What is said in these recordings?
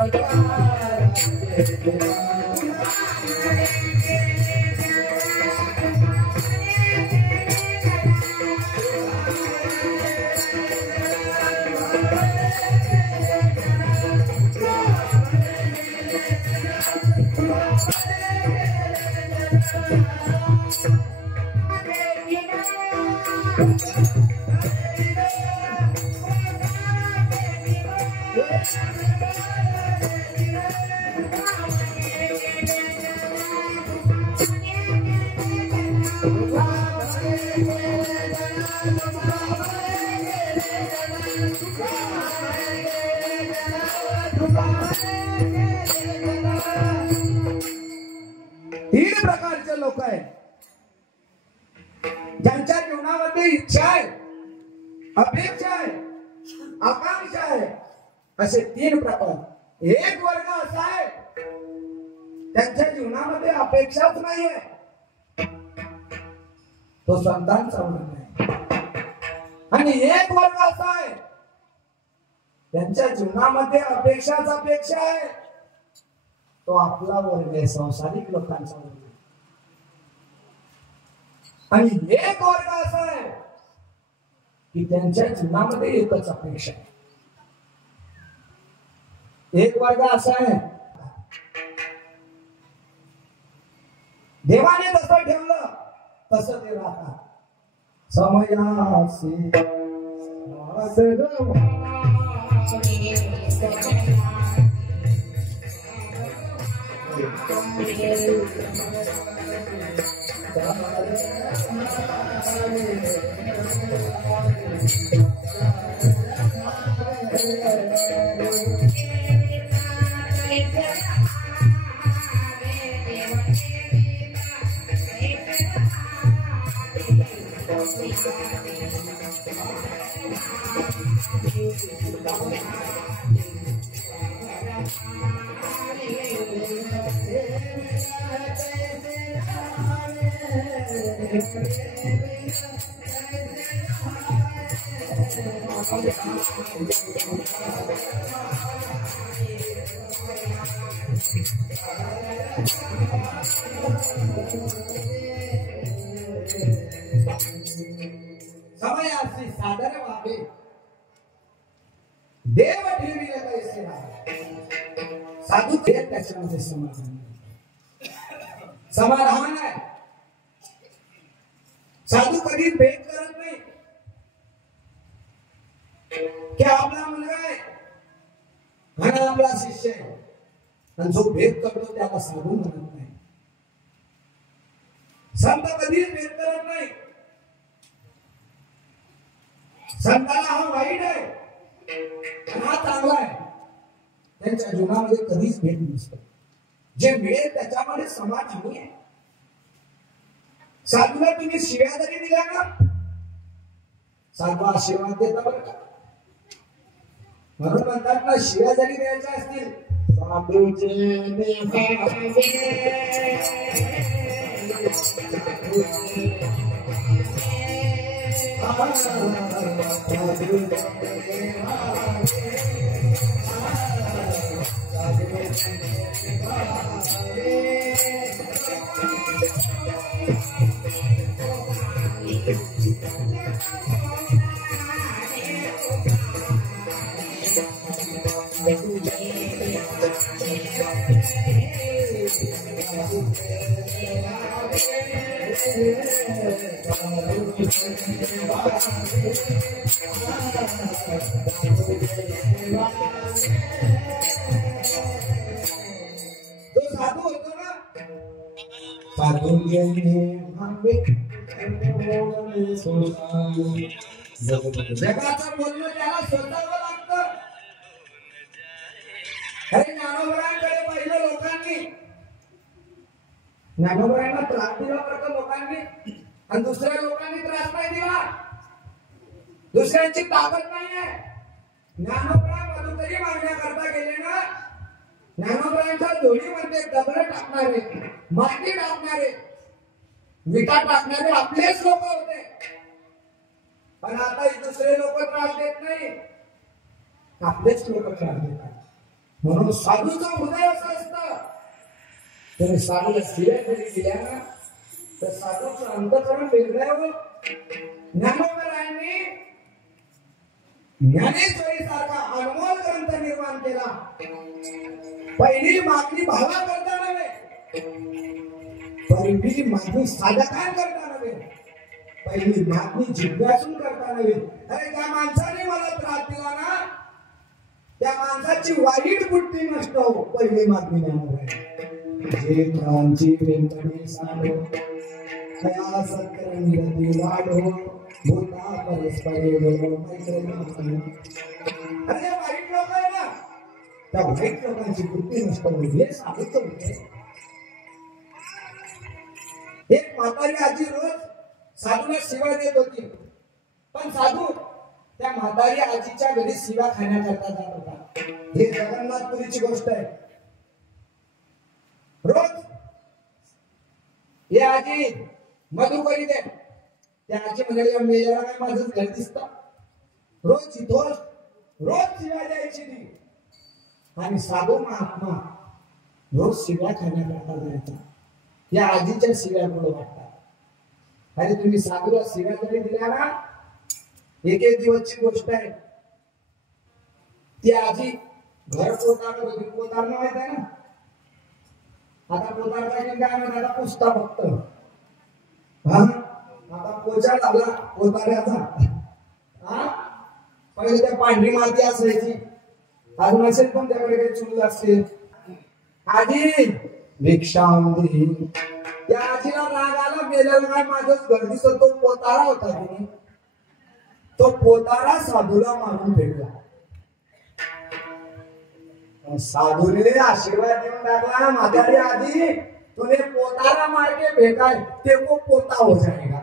तीन प्रकारचे लोक आहेत ज्यांच्या जीवनामध्ये इच्छा आहे, अपेक्षा आहे, आकांक्षा आहे, असे तीन प्रकार। एक वर्ग असा आहे त्यांच्या जीवनामध्ये अपेक्षाच नाहीये, तो संतांचा वर्ग आहे। आणि एक वर्ग असा आहे त्यांच्या जीवनामध्ये अपेक्षाच अपेक्षा आहे, तो आपला वर्ग आहे, संसारिक लोकांचा वर्ग आहे। आणि एक वर्ग असा आहे की त्यांच्या जीवनामध्ये एकच अपेक्षा आहे। एक वर्ग असा आहे देवाने जसं ठेवलं तसं ते राहतात। समयासी समयासी सादर व्हावे देव ठेविले कैसे राहावे। साधू त्याच्यामध्ये समाधान आहे। साधू कधी भेद करत नाही की आपला मुलगा आहे आणि आपला शिष्य आहे, आणि जो भेद करतो त्याला साधू म्हणत नाही। संत कधीच भेद करत नाही। संताला हा वाईट आहे आणि हा चांगला आहे, त्यांच्या जीवनामध्ये कधीच भेद नसतो। जे मिळेल त्याच्यामध्ये समाधानी आहे। साधूला तुम्ही शिव्या जरी दिल्या ना, साधू आशीर्वाद देता बरं का। म्हणून म्हणतात ना, शिव्या जरी द्यायच्या असतील तो साधू होतो ना, साधू जगाचं बोलणं त्याला स्वतःवर लागतं। अरे ज्ञानोबरांकडे पाहिलं लोकांनी, ज्ञानोबरांना त्रास दिला बरं लोकांनी, आणि दुसऱ्या लोकांनी त्रास नाही दिला। दुसऱ्यांची ताकद नाही आहे। ज्ञानोबरा मधुकरी मागण्याकरता गेले ना, ज्ञानोबरांच्या जोडीमध्ये दगड टाकणारे, माती टाकणारे, विटा टाकणारे आपलेच लोक होते। पण आता दुसरे लोक त्रास देत नाही, आपलेच लोक त्रास देतात। म्हणून साधूचं हृदय असं असतं. तुम्ही साधूला शिव्या जरी दिल्या ना तर साधूचं अंतःकरण वेगळं आहे. ज्ञानोबरायांनी ज्ञानेश्वरी सारखा अनमोल ग्रंथ निर्माण केला. पहिली मागणी भावा करता नव्हे, पहिली मागणी साधकां करता नव्हे, पहिली मागणी जिज्ञासून करता नव्हे. अरे त्या माणसाने मला त्रास दिला ना, त्या माणसाची वाईट बुद्धी नष्ट हो. पहिली मागणी ज्ञानोबराय जे प्रांची वेंकटे साधो खया सत्कर्मी वाढो भूता परस्परे मैत्री. अरे वाईट लोक आहे ना, त्या वाईट लोकांची बुद्धी नष्ट होईल हे साधूचं होते. एक म्हातारी आजी रोज साधूला शिव्या देत होती, पण साधू त्या म्हातारी आजीच्या घरी शिव्या खाण्याकरता जात होता. हे जगन्नाथपुरीची गोष्ट आहे. रोज हे आजी मधु करीत आहे. त्या आजी म्हणाली मेल्याला काय माझंच घर दिसतं. रोज शिव्या द्यायची ती. आणि साधू महात्मा रोज शिव्या खाण्याकरता जायचा. या आजीच्या शिव्या पुढे वाटतात. अरे तुम्ही साधूला शिव्या जरी दिल्या ना, एक दिवसची गोष्ट आहे. ती आजी घर पोतार होती. पोतार माहित आहे ना, आता पोतार काय म्हणतात, आता पुसता फक्त. आता पोचा झाला पोताऱ्याचा. पहिले त्या पांढरी माती असायची, अजून असेल पण त्याकडे काही चूल असते. आजी भिक्षा त्या आजीला राग आला, गेलेला काय माझंच घर दिसत. तो पोतारा होता की तो पोतारा साधूला मारून फेकला. साधूने आशीर्वाद देऊन टाकला, म्हातारी आजी तूने पोतारा मार के फेंका है, तेको पोता हो जाएगा.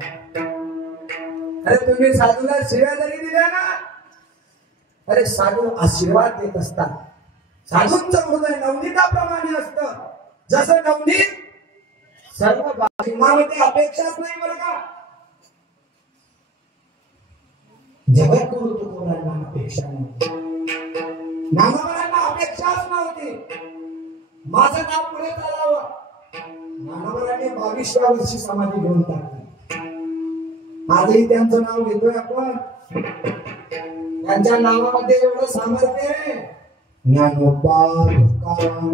अरे तुम्ही साधूला शिव्या जरी दिल्या ना, अरे साधू आशीर्वाद देत असतात. साधूंचं हृदय नवनीताप्रमाणे असतं. जसं नवनीत सर्व बाबतीमध्ये अपेक्षाच नाही बरं का. जगत गुरु तुकोबांना अपेक्षा नव्हती, ज्ञानोबरांना अपेक्षाच नव्हती. माझं नाव पुढे चालावं. ज्ञानोबरांनी 22व्या वर्षी समाधी घेऊन टाकली. आजही त्यांचं नाव घेतोय आपण. त्यांच्या नावामध्ये एवढं सामर्थ्य आहे. ज्ञानोबा तुकाराम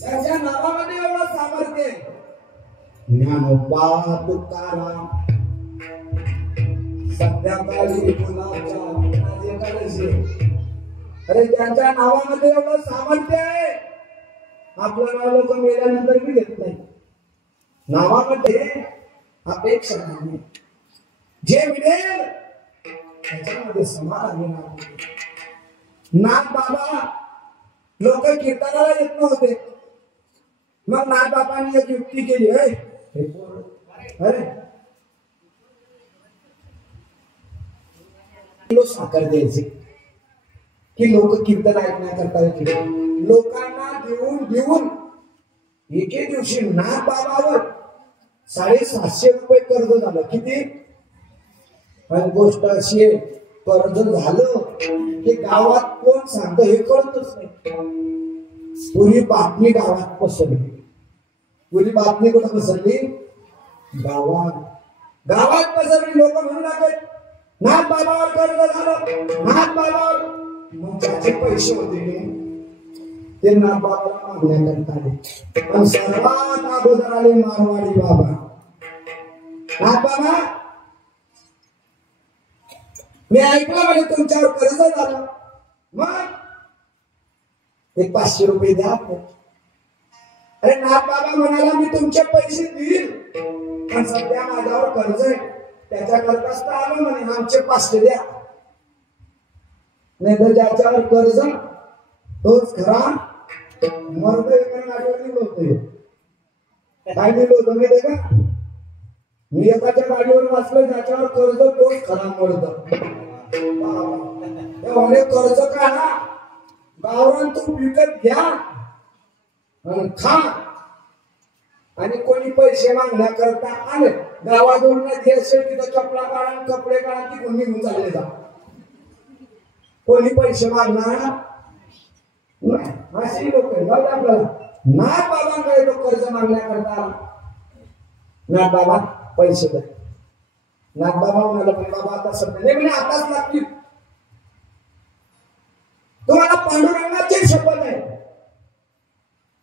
त्यांच्या नावामध्ये एवढं सामर्थ्य. ज्ञानोबा तुकाराम संध्याकाळी अरे त्यांच्या नावामध्ये एवढं सामर्थ्य आहे. आपलं नाव लोक मेल्यानंतर मी घेत नाही. नावामध्ये अपेक्षा नाही. जे मिळेल त्याच्यामध्ये समाधान येणार. नाथ बाबा लोक कीर्तनाला येत नव्हते. मग नाथ बाबांनी एक युक्ती केली. अरे किलो साखर द्यायचे की लोक कीर्तन ऐकण्याकरता येतील. लोकांना देऊन एके दिवशी नाथ बाबावर 750 रुपये कर्ज झालं. किती? आणि गोष्ट अशी आहे, कर्ज झालं की गावात कोण सांगतं हे कळतच नाही. पुरी बातमी गावात पसरली. पुरी बातमी कुठं पसरली? गावात पसरली. लोक म्हणू लागले नाथ बाबावर कर्ज झालं, नाथ बाबावर. मग ज्याचे पैसे होते ते नाथ बाबाला मागण्याकरता आले. पण सर्वात अगोदर आले मारवाडी बाबा. नाथ बाबा मी ऐकलं म्हणजे तुमच्यावर कर्ज झालं, मग 500 रुपये द्या. अरे नाथ बाबा म्हणाला मी तुमचे पैसे देईल, पण सध्या माझ्यावर कर्ज आहे, त्याच्याकरताच तर आलो म्हणे, आमचे 500 द्या. नाही तर ज्याच्यावर कर्ज तोच खरा मर्द. एका गाडीवर लिहिलं काय लिहिलं होतं माहिती का? मी एकाच्या गाडीवर वाचलं, ज्याच्यावर कर्ज तोच खरा मर्द. कर्ज काढा, गावरान तू विकत घ्या आणि खा. आणि कोणी पैसे मागण्याकरता आले, गावाजवळ नदी असेल तिथं चपला काढा, कपडे काढा, ती कोणी निघून चालले जा. कोणी पैसे मागणार नाही, अशी लोक आपल्याला. नाथ बाबांकडे तो कर्ज मागण्याकरता, नाथ बाबा पैसे द्या. नाथ बाबा म्हणाला पण बाबा आता सध्या नाही म्हणे, आताच लागतील. तुम्हाला पांडुरंगाची शपथ आहे,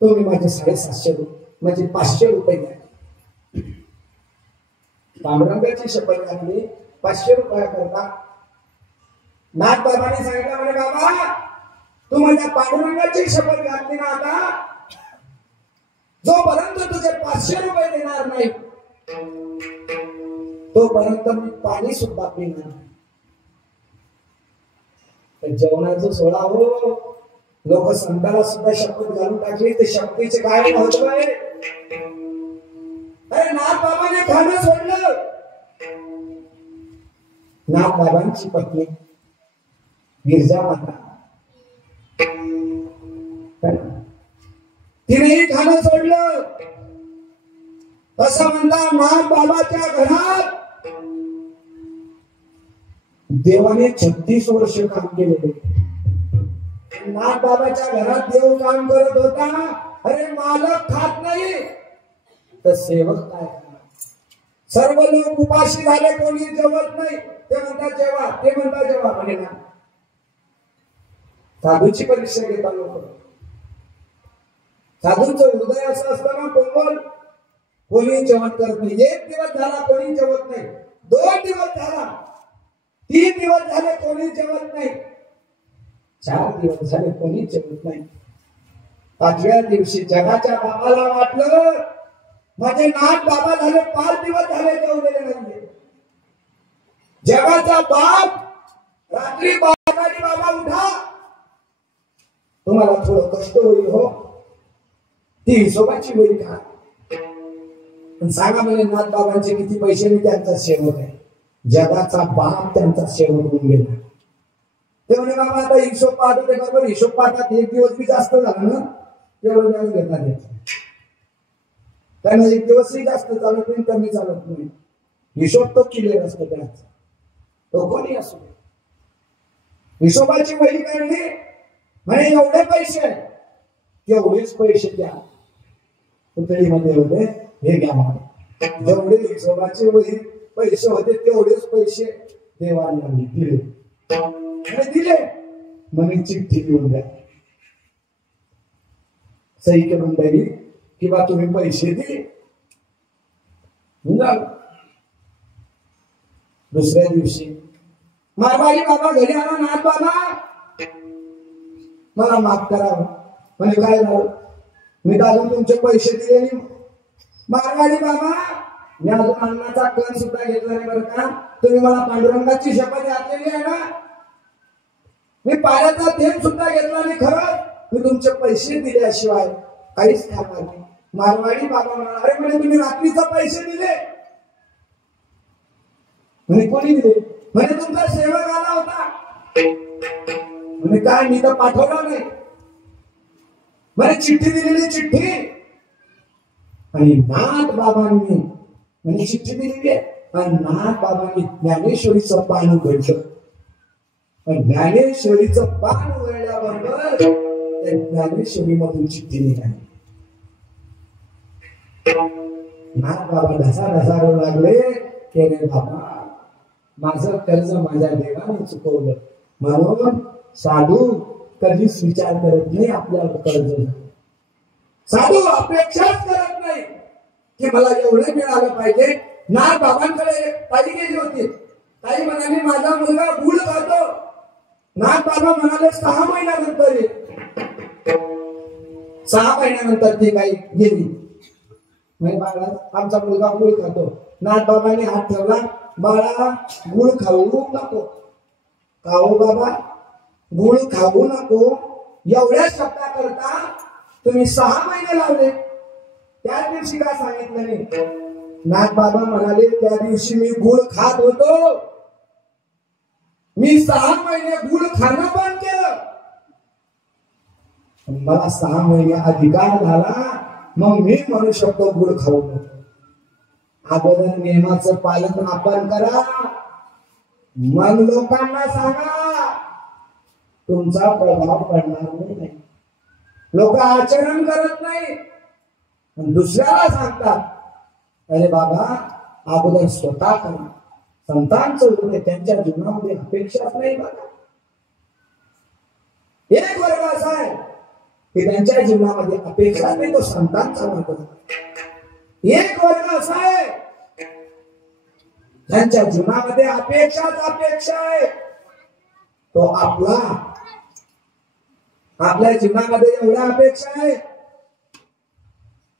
तुम्ही माझे 750 रुपये म्हणजे 500 रुपये द्या. पांडुरंगाची शपथ घातली 500 रुपया करता. नाथ बाबांनी सांगितलं म्हणे बाबा तू माझ्या पांडुरंगाची शपथ घातली ना, आता जोपर्यंत तुझे 500 रुपये देणार नाही तोपर्यंत मी पाणी सुद्धा पिणार. जेवणाचं सोडा हो, लोक संताला सुद्धा शपथ घालून टाकली, ते शक्तीचे काय महत्व आहे. अरे नाथ बाबाने खाणं सोडलं. नाथ बाबांची पत्नी गिरजा माता, तिनेही खाणं सोडलं. असं म्हणता नाथ बाबाच्या घरात देवाने 36 वर्ष काम केले. नाथ बाबाच्या घरात देव काम करत होता. अरे मालक खात नाही तर सेवक काय करणार. सर्व लोक उपाशी झाले, कोणी जेवत नाही. ते म्हणतात जेवा, ते म्हणतात जेवा म्हणे ना. साधूची परीक्षा घेता लोक. साधूंचं हृदय असं असतं ना, कोमल, कोणी जेवण करत नाही. 1 दिवस झाला कोणी जेवत नाही, 2 दिवस झाला, 3 दिवस झाले कोणी जेवत नाही, 4 दिवस झाले कोणी जेवत नाही. 5व्या दिवशी जगाच्या बाबाला वाटलं माझे नाथ बाबा झाले, 5 दिवस झाले जेवलेले नाहीये. जगाचा बाप रात्री बाबा उठा, तुम्हाला थोडं कष्ट होईल हो, ती हिशोबाची होईल का. सांगा म्हणे नाथ बाबांचे किती पैसे, मी त्यांचा सेवक आहे. जगाचा बाप त्यांचा सेवक होऊन गेला. ते म्हणे बाबा आता हिशोब पाहतो, ते बरोबर हिशोब पाहतात. 1 दिवस बी जास्त झाला ना, तेवढं जाऊन घेतात. त्यांना 1 दिवसही जास्त चालत नाही, कमी चालत नाही. हिशोब तो क्लिअर असतो त्याचा, तो कोणी असो. हिशोबाची वही काढली म्हणे एवढे पैसे, एवढेच पैसे द्या. पुतळीमध्ये होते, हे घ्या मला. जेवढे हिशोबाचे वही पैसे होते तेवढेच पैसे देवाला दिले. दिले म्हणे चिठ्ठी लिहून द्या, सही करून द्यावी किंवा तुम्ही पैसे दिले. दुसऱ्या दिवशी मारवाडी बाबा घरी आला. नाथ बाबा मला माफ करावं. म्हणजे काय झालं, मी तर अजून तुमचे पैसे दिले नाही. मारवाडी बाबा मी अजून अन्नाचा कण सुद्धा घेतला नाही बरं का. तुम्ही मला पांडुरंगाची शपथ घातलेली आहे ना, मी पाण्याचा थेंब सुद्धा घेतला नाही. खरं मी तुमचे पैसे दिल्याशिवाय काहीच खाणार नाही. मारवाडी बाबा म्हणाला अरे म्हणे तुम्ही रात्रीचे पैसे दिले. म्हणे कोणी दिले. म्हणे तुमचा सेवक आला होता. म्हणे काय मी तर पाठवलं नाही. म्हणे चिठ्ठी दिलेली, चिठ्ठी. आणि नाथ बाबांनी म्हणजे चिठ्ठी दिलेली आहे. आणि नाथ बाबांनी ज्ञानेश्वरीचं पान उघडलं. ज्ञानेश्वरीचं पान उघडल्याबरोबर त्या ज्ञानेश्वरी मधून चिठ्ठी निघाली. नाथ बाबा ढसा ढसा करू लागले की रे बाबा माझं कर्ज माझ्या देवाने चुकवलं, म्हणून साधू कधीच विचार करत नाही आपल्याला कर्ज. साधू अपेक्षाच करत नाही की मला एवढे मिळालं पाहिजे. नाथ बाबांकडे ताई गेली होती. ताई म्हणाली माझा मुलगा गुळ खातो. नाथ बाबा म्हणाले 6 महिन्यानंतर 6 महिन्यानंतर ती काही गेली. म्हणजे बाळा आमचा मुलगा गुळ खातो. नाथबाबांनी हात ठेवला, बाळा गुळ खाऊ नको. खाऊ बाबा, गुळ खाऊ नको. एवढ्या शब्दा करता तुम्ही 6 महिने लावले. त्या दिवशी काय सांगितलं नाही. नाथबाबा म्हणाले त्या दिवशी मी गुळ खात होतो, मी 6 महिने गुळ खाणं बंद केलं. मला 6 महिने अधिकार झाला, मग मी म्हणू शकतो गुळ खाऊ नको. अगोदर नियमाचं पालन आपण करा, मग लोकांना सांगा. तुमचा प्रभाव पडणार नाही. लोक आचरण करत नाही, दुसऱ्याला सांगतात. अरे बाबा अगोदर स्वतः करा. संतांचं होते त्यांच्या जीवनामध्ये अपेक्षाच नाही. बघा एक वर्ग असा आहे की त्यांच्या जीवनामध्ये अपेक्षा नाही, तो संतांचा वर्ग. एक वर्ग असा आहे त्यांच्या जीवनामध्ये अपेक्षाच अपेक्षा आहे, तो आपल्या जीवनामध्ये एवढ्या अपेक्षा आहे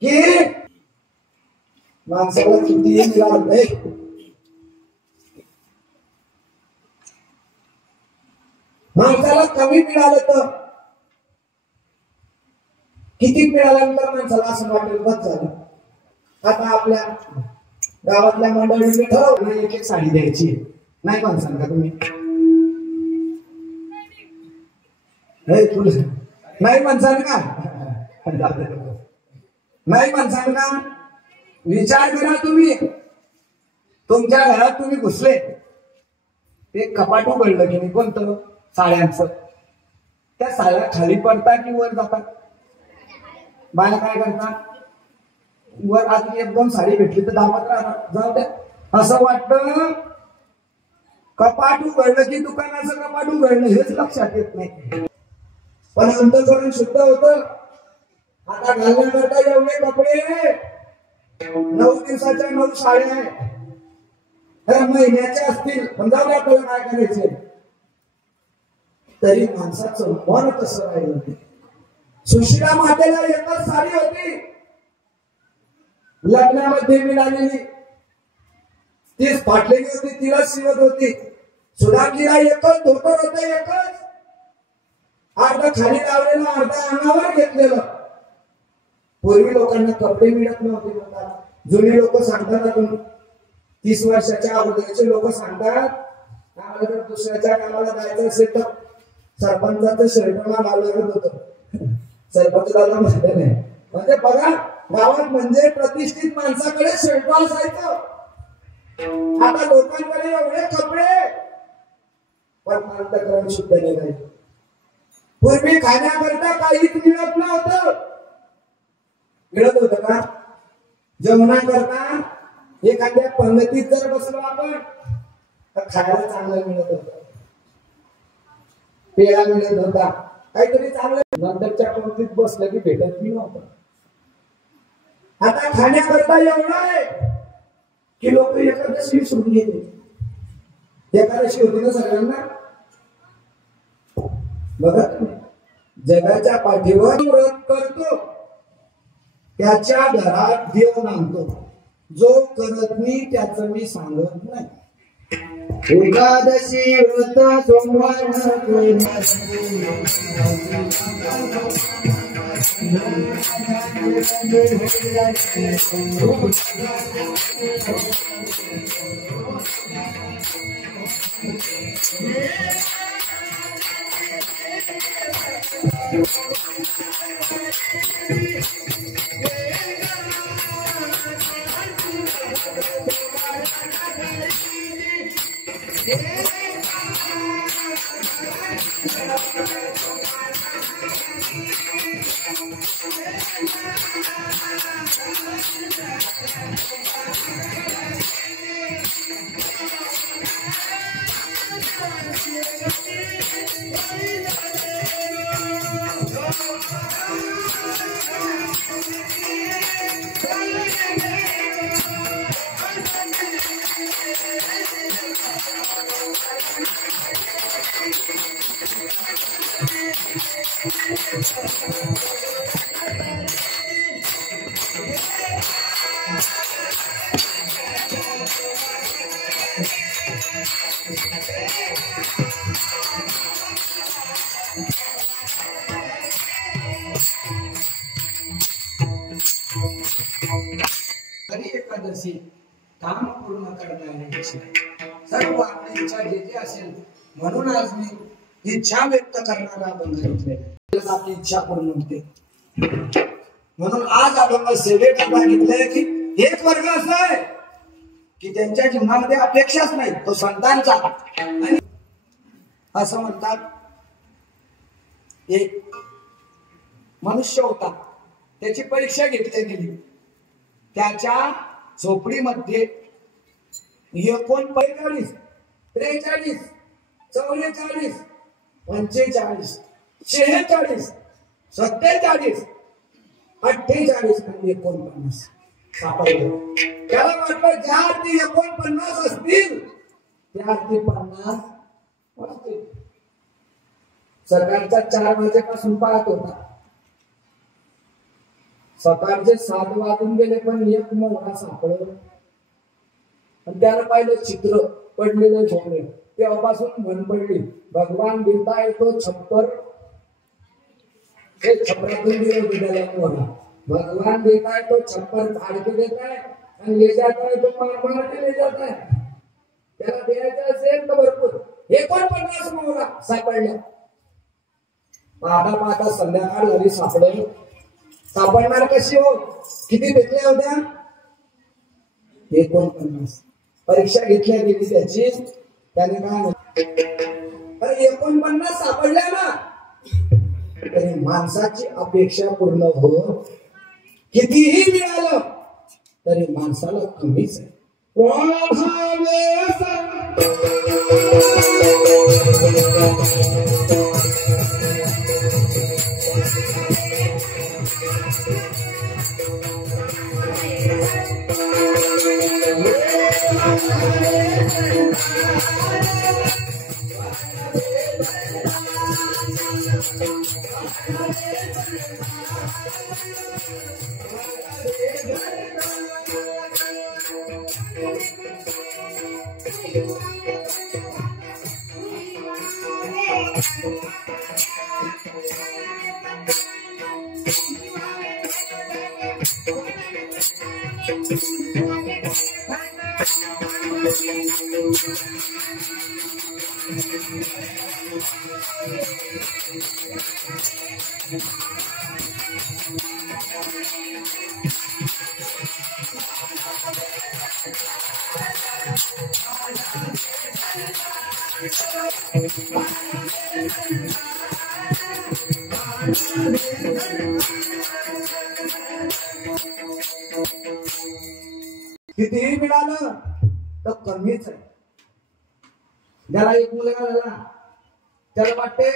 की माणसाला कितीही मिळालं नाही, माणसाला कमी मिळालं तर किती मिळाल्यानंतर माणसाला असं वाटेल बस झालं. आता आपल्या गावातल्या मंडळींनी ठरवलं एक साडी द्यायची. नाही माणसांना का तुम्ही नाही म्हणसाल का? नाही म्हणसाल का? विचार करा तुम्ही. तुमच्या घरात तुम्ही घुसले, ते कपाट उघडलं की नाही कोणतं साड्यांचं, त्या साड्या खाली पडतात की वर जातात? बाया काय करतात? वर आधी 1-2 साडी भेटली तर दाबत राहतात. जाऊ द्या. असं वाटतं कपाट उघडलं की दुकानाचं कपाट उघडलं हेच लक्षात येत नाही. पण अंतःकरण शुद्ध होतं. आता घालण्याकरता एवढे कपडे 9 दिवसाच्या 9 साड्या आहेत, महिन्याच्या असतील. पण जाऊ द्या, आपल्याला काय करायचे. तरी माणसाचं मन कसं राहिलं. सुशिला मातेला एकच साडी होती लग्नामध्ये मिळालेली, तीच फाटलेली होती, तिला शिवत होती. सुदामजीला एकच धोतर होतं, एकच. अर्धा खाली लावलेलं, अर्धा अंगावर घेतलेलं. पूर्वी लोकांना कपडे मिळत नव्हते. जुनी लोक सांगतात, अजून 30 वर्षाच्या अगोदरचे लोक सांगतात, आम्हाला जर दुसऱ्याच्या कामाला जायचं असेल तर सरपंचाचं शर्ट लागत होतं. सरपंच दादा म्हणते नाही. म्हणजे बघा, गावात म्हणजे प्रतिष्ठित माणसाकडे शर्ट असायचं. आता लोकांकडे एवढे कपडे, पण अंतःकरण शुद्ध नाही. पूर्वी खाण्याकरता काहीच मिळत नव्हतं. मिळत होतं का? जेवणाकरता एखाद्या पंगतीत जर बसलो आपण तर खायला चांगलं मिळत होतं, पेळा मिळत होता, काहीतरी चांगलं. नंतरच्या पंगतीत बसलं की भेटत नव्हतं. आता खाण्याकरता एवढं आहे की लोक एकादशी सोडून घेते. एकादशी होती ना सगळ्यांना. बघा तुम्ही, जगाच्या पाठीवर व्रत करतो त्याच्या घरात देव नांदतो. जो करत नाही त्याचं मी सांगत नाही. एकादशी व्रत सोमवार हरी एकादशी काम पूर्ण करणारी सर्व आपली इच्छा जे जे असेल म्हणून आज मी इच्छा व्यक्त करणारा अभंग घेतलेला आपली इच्छा पूर्ण होते म्हणून आज अभंग सेवेकरता घेतलंय की एक वर्ग असा आहे की त्यांच्या जीवनामध्ये अपेक्षाच नाही तो संतांचा आणि असं म्हणतात एक मनुष्य होता त्याची परीक्षा घेतली गेली त्याच्या झोपडीमध्ये 39 43 44 45 46 47 48 आणि 49 सापडले त्याला वाटलं ज्या अर्थी 49 असतील त्या अर्थी 50 असतील सकाळचा 4 वाजेपासून पाहत होता सकाळचे 7 वाजून गेले पण एक मोहरा सापडला आणि त्यानं पाहिलं चित्र पडलेलं झोपले तेव्हापासून म्हण पडली भगवान देता येतो छप्पर हे छप्परातून दिलं त्याला मोहरा भगवान देता येतो छप्पर फाड़ के देता है आणि ले जाता है तो मार मार के ले जाता है त्याला द्यायचं असेल तर भरपूर 49 मोहरा सापडल्या पाहता पाहता संध्याकाळ झाली सापडली सापडणार कशी हो किती भेटल्या होत्या 49 परीक्षा घेतल्या गेली त्याची त्याने काय 49 सापडल्या ना तरी माणसाची अपेक्षा पूर्ण हो कितीही मिळालं तरी माणसाला कमीच आहे कितीही मिळालं तर कमीच आहे ज्याला एक मुलगा झाला त्याला वाटते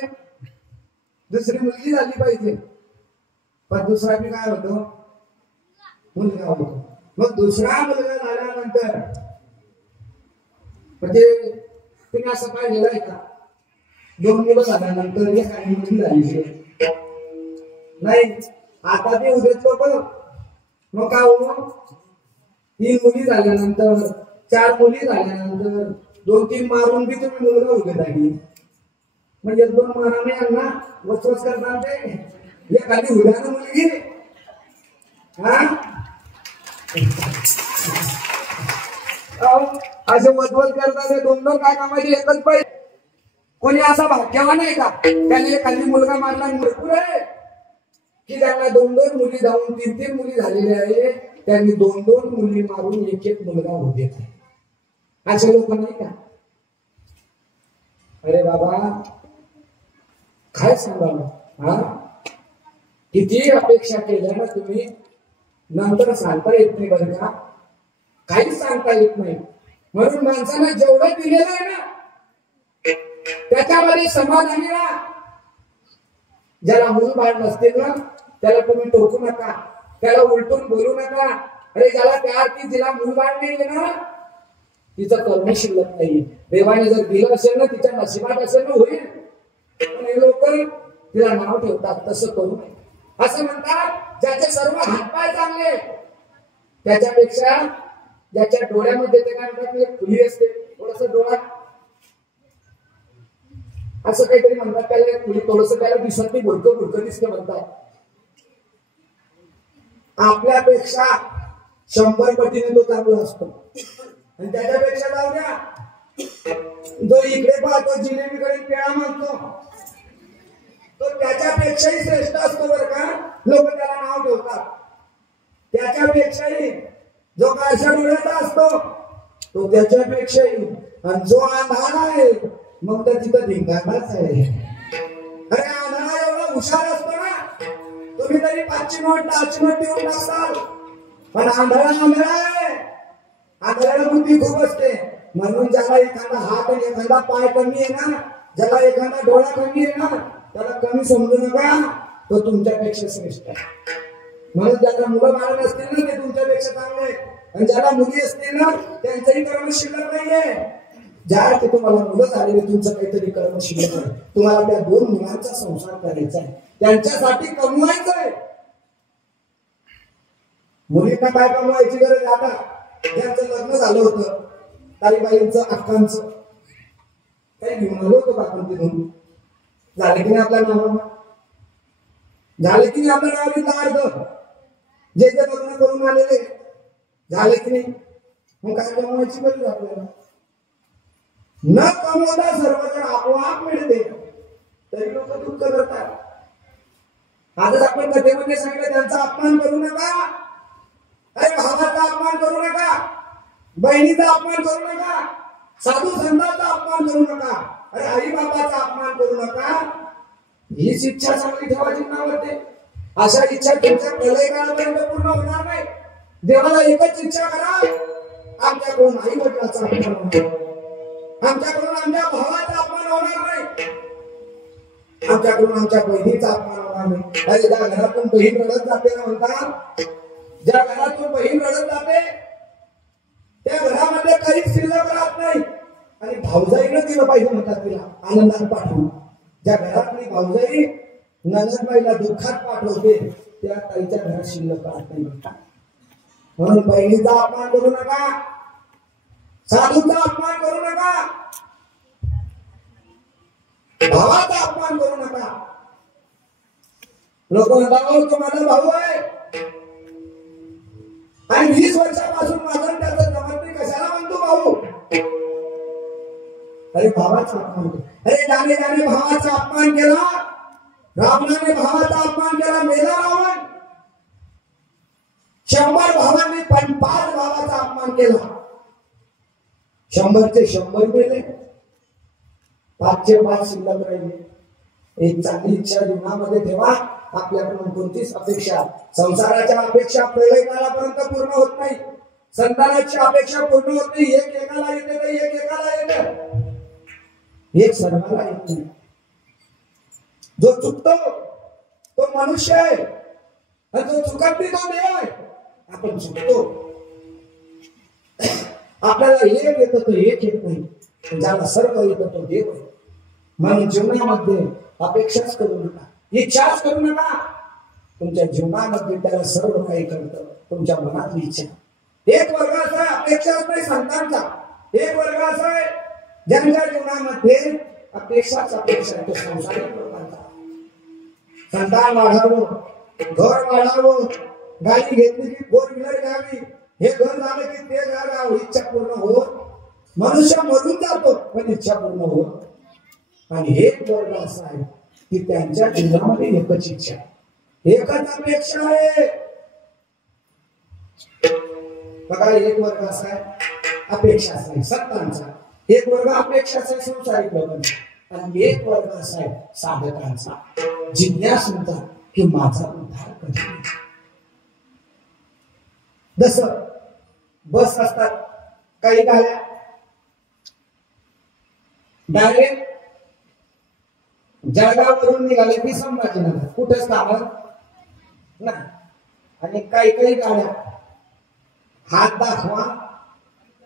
दुसरी मुलगी झाली पाहिजे पण दुसरा बी काय होतो मुलगा होतो मग दुसरा मुलगा झाल्यानंतर म्हणजे तुम्ही असं पाहिलेलं आहे का 2 मुलं झाल्यानंतर एक आणि मुलगी झाली नाही आता ते उद्याच लोक मग काय हो 3 मुली झाल्यानंतर 4 मुली झाल्यानंतर 2-3 मारून बी तुम्ही मुलगा उभे राहिली म्हणजे 2 माराने यांना वचवच करणार ते एखादी उद्यानं मुलगी हा असे वचवच करतात 2 काय कामाची एकच पाहिजे कोणी असा भाग्यवान आहे का त्याने एखादी मुलगा मारला भरपूर आहे की त्यांना 2-2 मुली जाऊन 3-3 मुली झालेल्या आहे त्यांनी 2-2 मुली मारून एक मुलगा होऊ देत असे लोक नाही का अरे बाबा काय सांगावं हा किती अपेक्षा केल्या ना तुम्ही नंतर सांगता येत नाही बरं का काहीच सांगता येत नाही म्हणून माणसानं जेवढं दिलेलं आहे ना त्याच्यामध्ये समाधानी राहा ज्याला मूल बाळ नसतील ना त्याला तुम्ही टोकू नका त्याला उलटून बोलू नका अरे ज्याला त्या अर्थी जिला मूल बाळ नाही येणार तिचं कर्म शिल्लक नाही देवाने जर दिलं असेल ना तिच्या नशिबात असेल ना होईल पण हे लोक तिला नाव ठेवतात तसं करू नये असं म्हणतात ज्याचे सर्व हातपाय चांगले त्याच्यापेक्षा ज्याच्या डोळ्यामध्ये ते काय म्हणतात एक खुली असते, थोडस डोळा असं काहीतरी म्हणतात त्याला, एक खुली थोडस त्याला दिसत नाही, भुरकं भुरकं दिसते म्हणतात. आपल्यापेक्षा 100 पटीने तो चांगला असतो. आणि त्याच्यापेक्षा जाऊ द्या, जो इकडे पाहतो जिलेबीकडे पेळा मागतो तो त्याच्यापेक्षाही श्रेष्ठ असतो बरं का. लोक त्याला नाव ठेवतात. त्याच्यापेक्षाही जो काळशा डोळ्याचा असतो तो त्याच्यापेक्षाही, आणि जो अंधारा आहे मग तर तिथं धिंगाणाच आहे. अरे अंधारा एवढा हुशार असतो ना, तुम्ही तरी 5ची नोट 10ची नोट देऊन टाकताल, पण अंधारा आहे. अंधाराला बुद्धी खूप असते. म्हणून ज्याला एखादा हात आणि एखादा पाय कमी आहे ना, ज्याला एखादा डोळा कमी आहे ना, त्याला कमी समजू नका, तो तुमच्यापेक्षा श्रेष्ठ आहे. म्हणून ज्याला मुलं बाळ असतील ना ते तुमच्यापेक्षा चांगले, आणि ज्याला मुली असतील ना त्यांचंही कर्म शिल्लक नाहीये. ज्या की तुम्हाला मुलं झालेले तुमचं काहीतरी कर्म शिल्लक आहे. तुम्हाला त्या 2 मुलांचा संसार करायचा आहे, त्यांच्यासाठी कमवायचंय. मुलींना काय कमवायची गरज आता? ज्यांचं लग्न झालं होतं ताईबाईंचं अक्कांचं काही घेऊन आलो होतं बापून तिथून, झालं की नाही आपल्या नावाला, झालं की नाही आपल्या नावाला अर्ध, जे जे लग्न करून आलेले झाले की नाही, मग काय कमवायची गरज आपल्याला? न कमवता सर्वजण आपोआप मिळते, तरी लोक दुःख करतात. आजच आपण कथेमध्ये सांगितलं त्यांचा अपमान करू नका. अरे भावाचा अपमान करू नका, बहिणीचा अपमान करू नका, साधू संतांचा अपमान करू नका, अरे आई बाबाचा अपमान करू नका. हीच इच्छा चांगली ठेवायची नावाते. अशा इच्छा तुमच्या प्रलय काळापर्यंत पूर्ण होणार नाही. देवाला एकच इच्छा करा, आमच्याकडून आई वडिलाचा अपमान होणार, आमच्याकडून आमच्या भावाचा अपमान होणार नाही, आमच्याकडून आमच्या बहिणीचा अपमान होणार नाही. अरे ज्या घरातून बहीण रडत जाते ना म्हणतात, ज्या घरातून बहीण रडत जाते त्या घरामध्ये काही शिल्लक राहत नाही. आणि भाऊजाईनं दिलं पाहिजे म्हणतात तिला आनंदात पाठवून. ज्या घरातली भाऊजाई नंदनबाईला दुःखात पाठवते त्या ताईच्या घरात शिल्लक राहत नाही म्हणतात. म्हणून बहिणीचा अपमान करू नका, साधूचा अपमान करू नका, भावाचा अपमान करू नका. लोक म्हणतात तो माझा भाऊ आहे आणि 20 वर्षापासून माझं त्याचं जमत नाही, कशाला म्हणतो भाऊ? अरे भावाचा अपमान केला. अरे जाणे जाणे भावाचा अपमान केला, रावणाने भावाचा अपमान केला, मेला रावण. 100 भावांनी 5 भावाचा अपमान केला, 100चे 100 मेले, 5चे 5 शिल्लक राहिले. एक चांगली इच्छा जीवनामध्ये ठेवा. आपल्याकडून कोणतीच अपेक्षा, संसाराच्या अपेक्षा प्रलय काळापर्यंत पूर्ण होत नाही, संतानाची अपेक्षा पूर्ण होत नाही. एक एकाला येते तर एक एकाला येते, एक सर्वाला येत नाही. जो चुकतो तो मनुष्य आहे, आणि जो चुकत नाही तो देव आहे. आपण चुकतो, आपल्याला एक येतं तो एक येत नाही, ज्याला सर्व येतं तो देव आहे. म्हणून जीवनामध्ये अपेक्षाच करू नका, इच्छाच करू नका. तुमच्या जीवनामध्ये त्याला सर्व काही करतं तुमच्या मनातली इच्छा. एक वर्ग असा आहे अपेक्षाच नाही संतांचा, एक वर्ग असा आहे ज्यांच्या जीवनामध्ये अपेक्षाच अपेक्षा आहे, तो संसारिक लोकांचा. संतान वाढावं, घर वाढावं, गाडी घेतली की 4 व्हीलर घ्यावी, हे घर झालं की ते घ्यावं, इच्छा पूर्ण होत. मनुष्य मरून जातो पण इच्छा पूर्ण होत. आणि एक वर्ग असा आहे की त्यांच्या जीवनामध्ये एकच इच्छा, एकच अपेक्षा आहे. बघा, एक वर्ग असा आहे अपेक्षाचा आहे संतांचा, एक वर्ग अपेक्षाचा आहे संसारिक लोकांचा, आणि एक वर्ग असा आहे साधकांचा, जिज्ञासूंचा की माझा उद्धार कधी. जसं बस असतात काही गाड्या डायरेक्ट जळगाववरून निघाले की संभाजीनगर, कुठेच थांबत नाही. आणि काही काही गाड्या हात दाखवा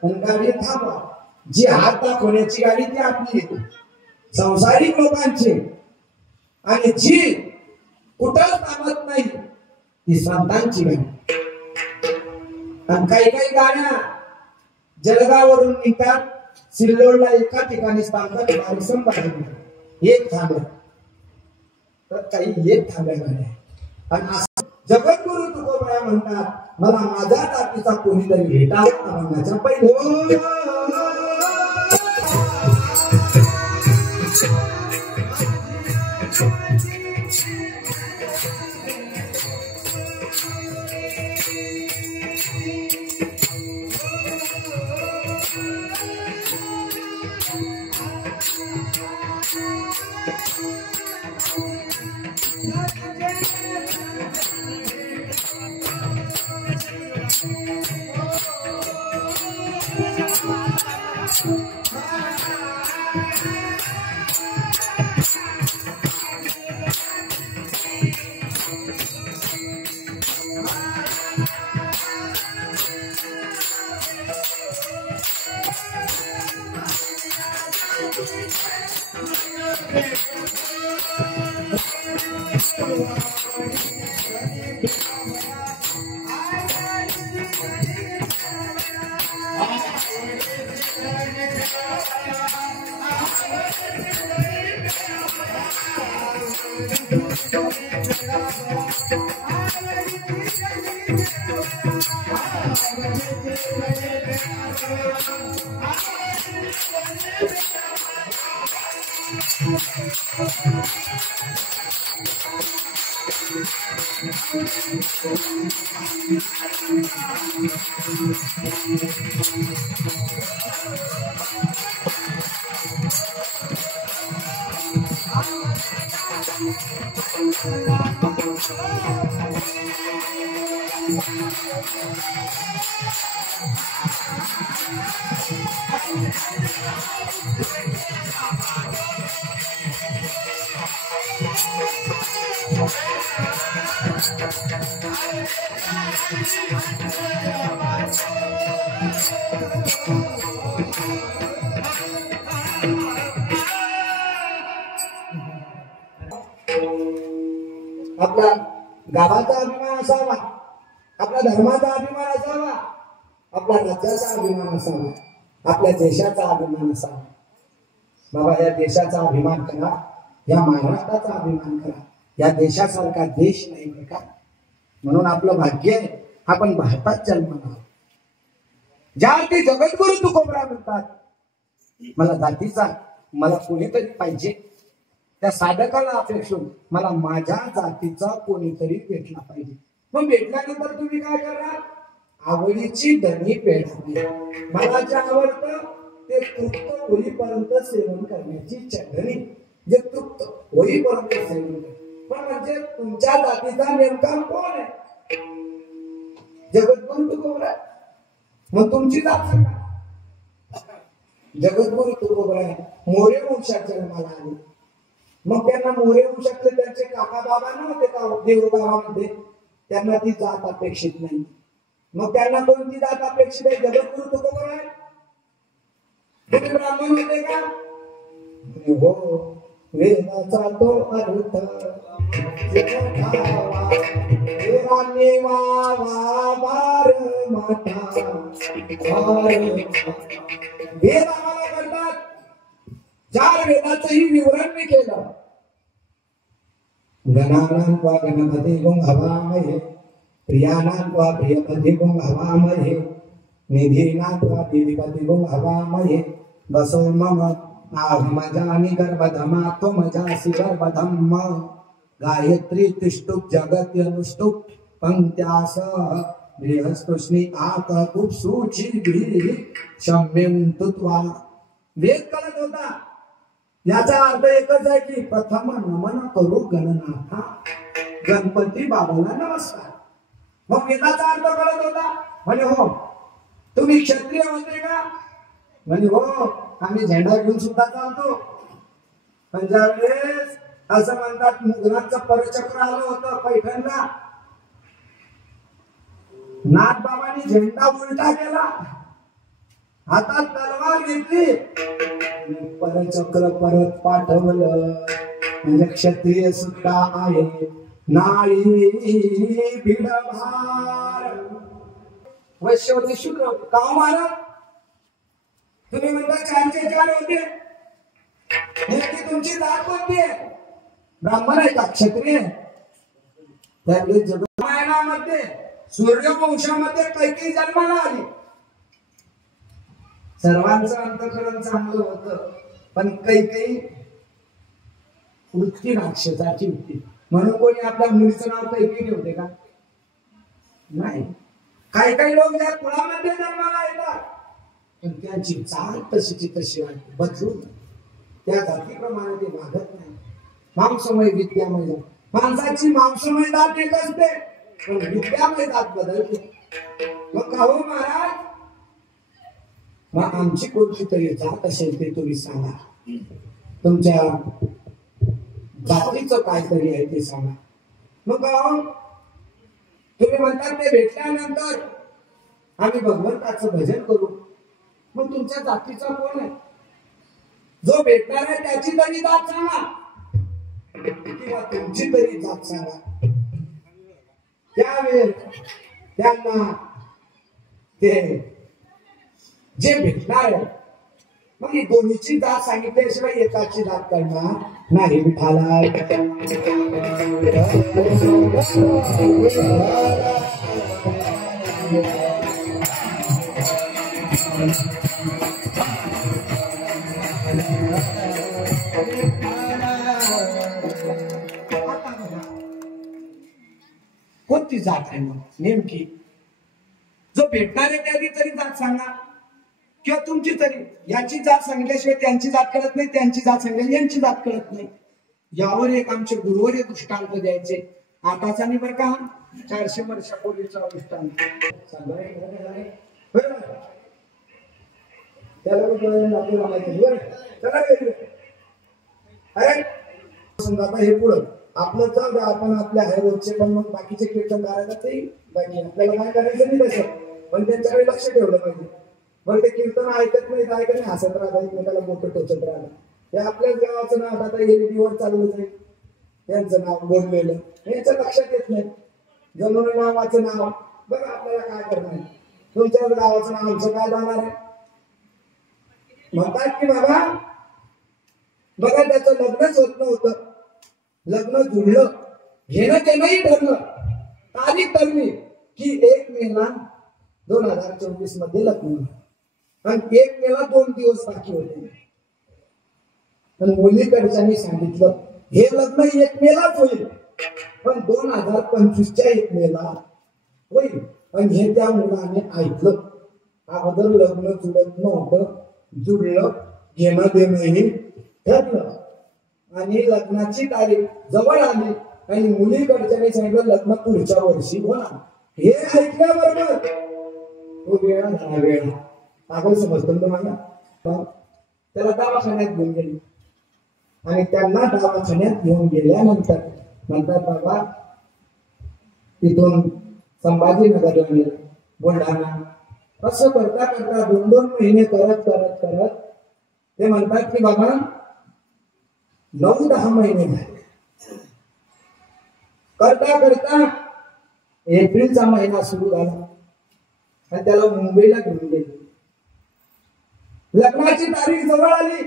आणि गाडी थांबवा. जी हात दाखवण्याची गाडी ती आपली संसारिक लोकांची, आणि जी कुठंच थांबत नाही ती संतांची गाडी. आणि काही काही गाड्या जळगाववरून निघतात, सिल्लोडला एका ठिकाणी थांबतात, बारसम बघायला एक थांबत, तर काही एक थांबल्या गाड्या. आणि असं जगद्गुरु तुकोबरा म्हणतात, मला माझ्या जातीचा कोणीतरी भेटावा अभंगाच्या पहिले. आपला गावाचा अभिमान असावा, आपल्या धर्माचा अभिमान असावा, आपल्या राज्याचा अभिमान असावा, आपल्या देशाचा अभिमान असावा. बाबा या देशाचा अभिमान करा, या महाराष्ट्राचा अभिमान करा. या देशासारखा देश नाही बरं का. म्हणून आपलं भाग्य आहे आपण भारतात जन्मला. ज्या अर्थी जगद्गुरु तुकोबरा म्हणतात, मला जातीचा मला कोणीतरी पाहिजे, त्या साधकाला अपेक्षून मला माझ्या जातीचा कोणीतरी भेटला पाहिजे. मग भेटल्यानंतर तुम्ही काय करणार? आवडीची धनी पेढा. मला जे आवडतं ते तृप्त होईपर्यंत सेवन करण्याची चढणी, जे तृप्त होईपर्यंत सेवन कर. पण म्हणजे तुमच्या जातीचा नेमका कोण आहे? जगद्गुरु तुकोबरा. मग तुमची जात सांगा. जगद्गुरु तुकोबरा मोरे वंशाचे मला आले. मग त्यांना मोरे वंशातले त्यांचे काका बाबा नव्हते का देवगावामध्ये, त्यांना ती जात अपेक्षित नाही. मग त्यांना कोणती जात अपेक्षित आहे? जगद्गुरु तुकोबरा आहे. तुम्ही ब्राह्मण होते का? हो. वेदाचा तो अर्थ वेद आम्हाला करतात. 4 वेदाचंही विवरण मी केलं. गणानां त्वा गणपती गुं हवामहे, प्रियानां त्वा प्रियपती गुं हवामहे, निधीनां त्वा निधिपती गुं हवामहे. बसो मम नाहमजानि गर्भधमा त्वमजासि गर्भधम्म. गायत्री तिष्ठुप जगत्यनुष्ठुप पंक्त्यास बृहस्पृश्नी आका कुपसूची शम्यं तुत्वा. वेद कळत होता. याचा अर्थ एकच आहे की प्रथम नमन करू गणनाथा, गणपती बाबाला नमस्कार. मग वेदाचा अर्थ कळत होता. म्हणे हो तुम्ही क्षत्रिय होते का? म्हणे हो आम्ही झेंडा घेऊन सुद्धा चालतो. पण ज्यावेळेस असं म्हणतात मुघलांचं परचक्र आलं होतं पैठणला, नाथबाबांनी झेंडा उलटा केला, हातात तलवार घेतली, परचक्र परत पाठवलं. म्हणजे क्षत्रिय सुद्धा आहे नाळी भिडभार. वैश्य होते, शूद्र होते. का हो महाराज? तुम्ही म्हणता 4चे 4 होते. नेमकी तुमची जात कोणती आहे? ब्राह्मण आहे का क्षत्रिय? त्यावेळी जगमायनामध्ये सूर्यवंशामध्ये कैकेयी जन्माला आली. सर्वांचं अंतःकरण चांगलं होतं, पण कैकेयी वृत्ती राक्षसाची होती. म्हणून कोणी आपल्या मुलीचं नाव कैकेयी ठेवते का? नाही. काही काही लोक त्या कुळामध्ये जन्माला येतात, पण त्यांची चाल तशीची तशी वाटते, बदलून त्या जातीप्रमाणे ते वागत नाही. मांसमय विद्यामय जात. माणसाची मांसमय जात एक असते, पण विद्यामय जात बदलते. मग का हो महाराज? मग आमची कोणती तरी जात असेल ते तुम्ही सांगा. तुमच्या जातीचं काहीतरी आहे ते सांगा. मग तुम्ही म्हणतात ते भेटल्यानंतर आम्ही भगवंताचं भजन करू. मग तुमच्या जातीचा कोण आहे? जो भेटणार आहे त्याची तरी जात सांगा, किंवा तुमची तरी जात सांगा. त्यावेळेस त्यांना ते जे भेटणार आहे, मग दोन्हीची जात सांगितल्याशिवाय एकाची जात करणार नाही. विठाला कोणती जात आहे मग नेमकी? जो भेटणार आहे त्याची तरी जात सांगा, किंवा तुमची तरी. याची जात सांगितल्याशिवाय त्यांची जात कळत नाही, त्यांची जात सांगितल्याशिवाय यांची जात कळत नाही. यावर एक आमचे गुरुवर एक दृष्टांत द्यायचे. आताचा नाही बरं का, 400 वर्षापूर्वीचा दृष्टांत. हे पुढं आपलं जाऊ द्या, आपण आपल्या आहे रोजचे, पण मग बाकीचे कीर्तन करायला ते बाकी आपल्याला काय करायचं नाही तसं, पण त्यांच्याकडे लक्ष ठेवलं पाहिजे. बरं ते कीर्तन ऐकत नाही, ऐकत नाही, हसत राहतात, एकमेकाला मोठं टोचत राहतात. हे आपल्याच गावाचं नाव आता एलईडीवर चालवलं जाईल, त्यांचं नाव बोललेलं याचं लक्षात येत नाही. जमून नावाचं नाव बघा आपल्याला काय करणार. तुमच्याच गावाचं नाव आमचं काय जाणार आहे? म्हणतात की बाबा बघा त्याचं लग्नच होत नव्हतं, लग्न जुळलं, घेणं तेही ठरलं, तारीख ठरली की 1 मेला 2024 मध्ये लग्न, आणि 1 मेला 2 दिवस बाकी होते. पण मुलीकडच्यांनी सांगितलं हे लग्न 1 मेलाच होईल, पण 2025च्या 1 मेला होईल. आणि हे त्या मुलाने ऐकलं. अगोदर लग्न जुळत नव्हतं, जुळलं, घेणं देणंही ठरलं, आणि लग्नाची तारीख जवळ आली, आणि मुलीकडच्याने सांगितलं लग्न पुढच्या वर्षी होणार. हे ऐकल्याबरोबर तो वेळा झाला, वेळा आपण समजतो तुम्हाला. त्याला दवाखान्यात घेऊन गेली, आणि त्यांना दवाखान्यात घेऊन गेल्यानंतर म्हणतात बाबा तिथून संभाजीनगरला गेलं, बुलढाणा. असं करता करता 2-2 महिने करत करत करत ते म्हणतात की बाबा 9-10 महिने झाले. करता करता एप्रिलचा महिना सुरू झाला, आणि त्याला मुंबईला घेऊन गेले. लग्नाची तारीख जवळ आली,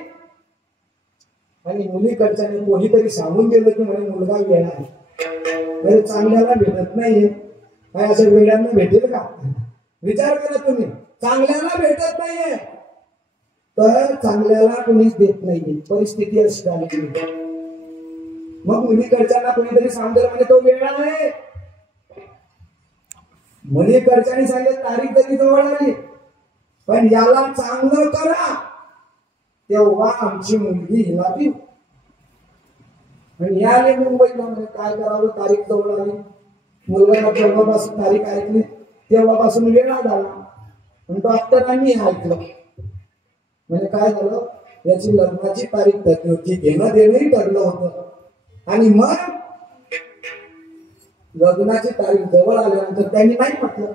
आणि मुलीकडच्याने कोणीतरी सांगून गेलं की म्हणे मुलगा वेळा आहे, चांगल्याला भेटत नाहीये. काय असं वेळांना भेटेल का? विचार करा तुम्ही. चांगल्याला भेटत नाहीये तर चांगल्याला कोणीच देत नाहीये, परिस्थिती अशी झाली. मग मुलीकडच्यांना कोणीतरी सांगितलं म्हणजे तो वेळा आहे. मुलीकडच्यांनी सांगितलं तारीख तरी जवळ आली, पण याला चांगलं करा, तेव्हा आमची मुलगी हिला देऊ. आणि याने मुंबईला म्हणजे काय करावं, तारीख जवळ आली, मुलगा जेव्हापासून तारीख ऐकली तेव्हापासून वेळा झाला. पण डॉक्टरांनी ऐकलं, म्हणजे काय झालं, याची लग्नाची तारीख ठरली होती, घेणं देणंही ठरलं होतं, आणि मग लग्नाची तारीख जवळ आल्यानंतर त्यांनी नाही म्हटलं,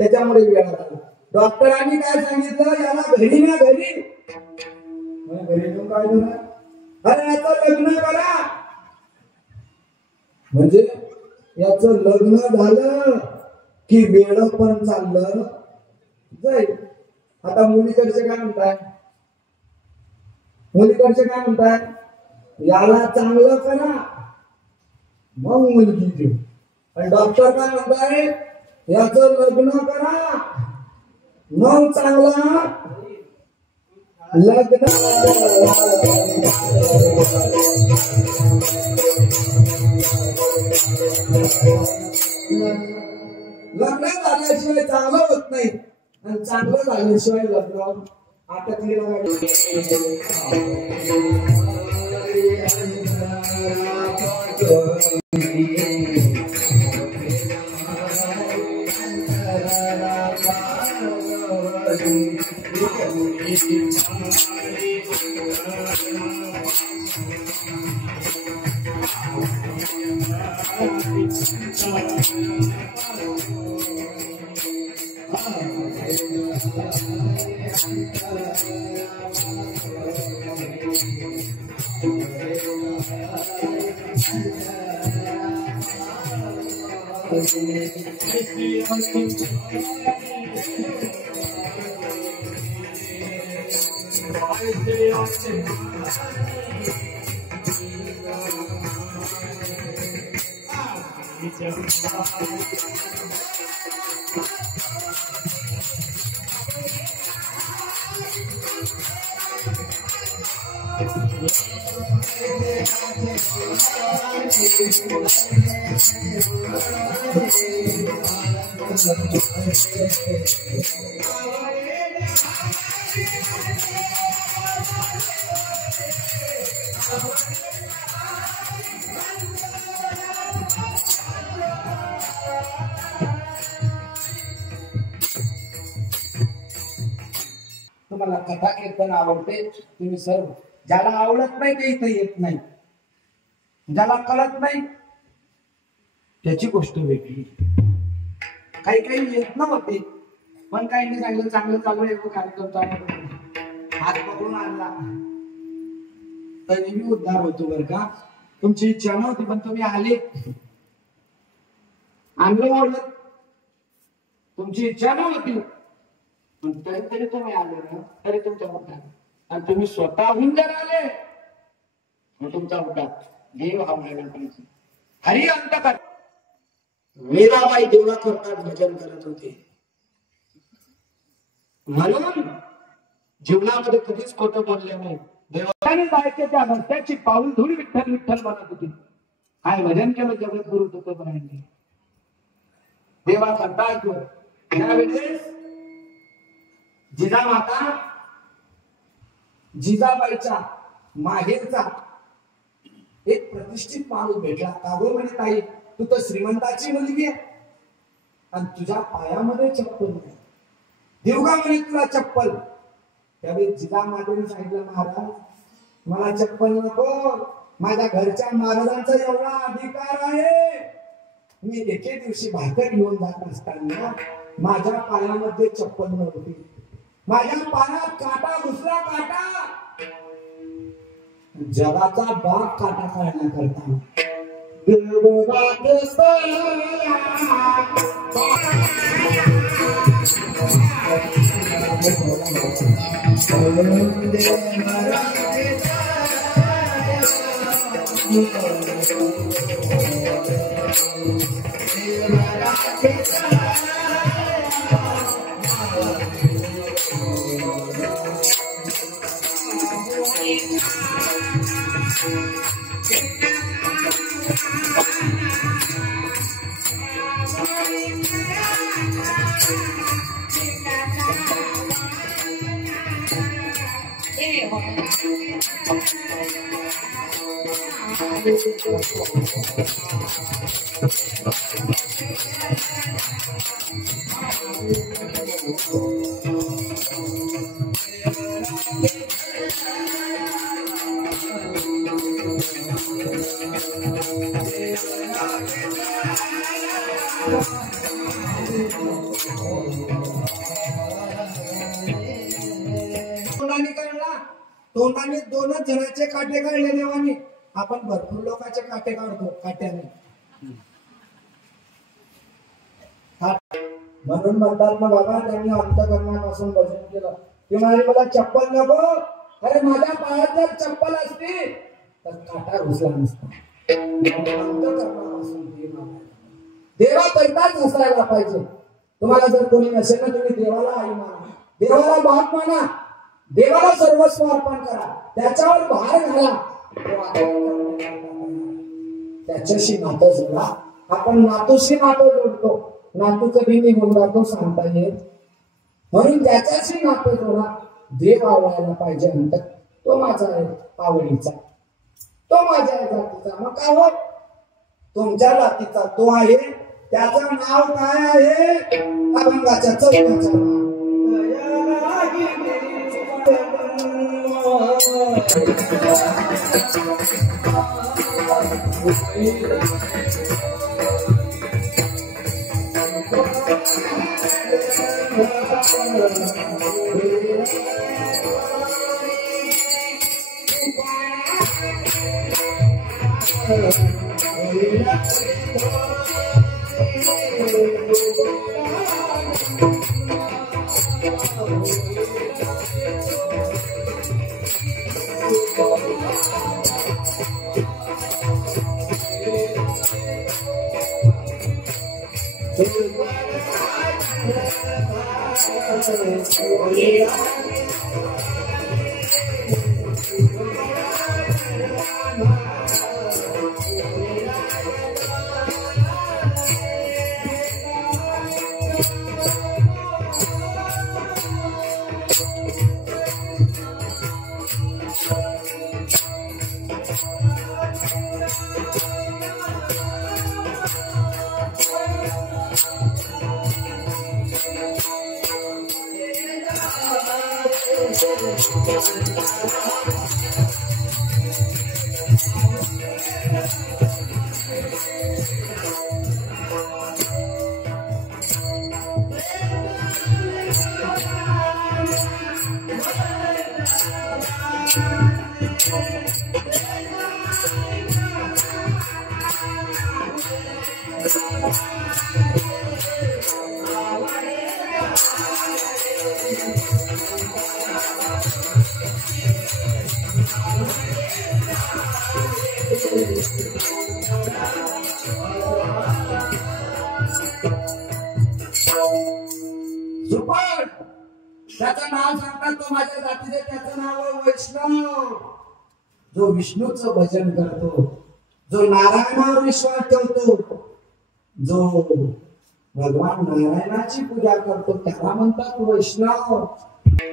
त्याच्यामुळे वेळा झाला. डॉक्टरांनी काय सांगितलं, याला घरी ना घरी, घरी येऊन काय झालं, अरे याचं लग्न करा. म्हणजे याचं लग्न झालं की वेळ पण चाललं, जाईल. आता मुलीकडचे काय म्हणताय, मुलीकडचे काय म्हणताय, याला चांगलं करा मग मुलगी देऊ. आणि डॉक्टर काय म्हणताय, याचं लग्न करा मग चांगला लग्न. लग्न झाल्याशिवाय चांगलं होत नाही आणि चांगलं झाल्याशिवाय लग्न आटकली तुम्हाला कथा कीर्तन आवडते तुम्ही सर्व, ज्याला आवडत नाही ते इथे येत नाही, ज्याला कळत नाही त्याची गोष्ट वेगळी. काही काही येत नव्हते पण काही सांगितलं चांगलं चालू आहे कार्यक्रम चालू, हात पकडून आणला तरी मी उद्धार होतो. बरं का, तुमची इच्छा नव्हती पण तुम्ही आले, आणलं ओळख, तुमची इच्छा नव्हती पण तरी तुम्ही आले ना, तरी तुमच्या मुखात, आणि तुम्ही स्वतःहून जर आले मग तुमचा मुखात देव हा व्हायला पाहिजे. हरी अंतकर मीराबाई देवा करतात भजन करत होते, म्हणून जीवनामध्ये कधीच खोटं बोलले नाही. देवाने जायचे त्या रस्त्याची पाऊल धूळ विठ्ठल विठ्ठल म्हणत होती. काय भजन केलं जगद्गुरु तुकोबारायांनी, देवा करता ऐकू. त्यावेळेस जिजामाता जिजाबाईच्या माहेरचा एक प्रतिष्ठित माणूस भेटला. कागो म्हणे ताई तू तर श्रीमंताची मुलगी आहे आणि तुझ्या पायामध्ये चप्पल नाही, देऊ का म्हणे तुला चप्पल. त्यावेळी जिजामातेने सांगितलं महाराज मला चप्पल नको, माझ्या घरच्या महाराजांचा एवढा अधिकार आहे. मी एके दिवशी भाकर घेऊन जात असताना माझ्या पायामध्ये चप्पल नव्हती, माझ्या पायात काटा घुसला, काटा जगाचा बाग काटा काढण्याकरता. तोंडाने दोनच जणांचे काटे काढले देवाने, आपण भरपूर लोकांचे काटे काढतो काट्याने. म्हणून म्हणतात ना बाबा, त्यांनी अंतःकरणापासून भजन केलं. ते म्हणाले मला चप्पल नको. अरे माझ्या पायात जर चप्पल असती तर काटा घुसला नसता. अंतःकरणापासून देवा करताच असायला पाहिजे. तुम्हाला जर कोणी नसेल ना, तुम्ही देवाला आई माना, देवाला बाप माना, देवाला सर्वस्व अर्पण करा, त्याच्यावर भार घाला. त्याच्याशी नातं जोडा. आपण नातूशी नातं जोडतो, नातूचं बी निघून जातो सांगता येत. म्हणून त्याच्याशी नातं जोडा. देव आवडायला पाहिजे अंत. तो माझा आहे आवडीचा, तो माझ्या जातीचा. मग काय होत? तुमच्या जातीचा तो आहे, त्याचं नाव काय आहे? अभंगाच्या चौकाच्या सुपड. त्याचं नाव सांगतात तो माझ्या जातीचे, त्याचं नाव आहे वैष्णव. जो विष्णूचं भजन करतो, जो नारायणावर विश्वास ठेवतो, जो भगवान नारायणाची पूजा करतो, त्याला म्हणतात वैष्णव.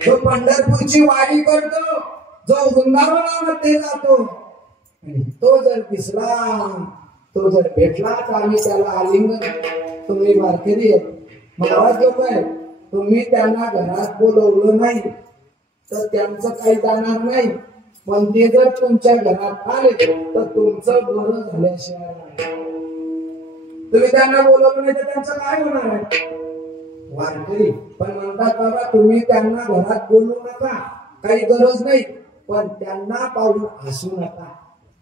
जो पंढरपूरची वारी करतो, जो वृंदावनामध्ये जातो, तो जर दिसला, तो जर भेटला तर आम्ही त्याला आलिंगन. तुम्ही वारकरी महाराज लोक आहे, तुम्ही त्यांना घरात बोलवलं नाही तर त्यांचं काही जाणार नाही. पण ते जर तुमच्या घरात आले तर तुमचं बरं झाल्याशिवाय तुम्ही त्यांना बोलवलं नाही तर त्यांचं काय होणार आहे? वारकरी पण म्हणतात बाबा तुम्ही त्यांना घरात बोलवू नका, काही गरज नाही, पण त्यांना पाहून हसू नका,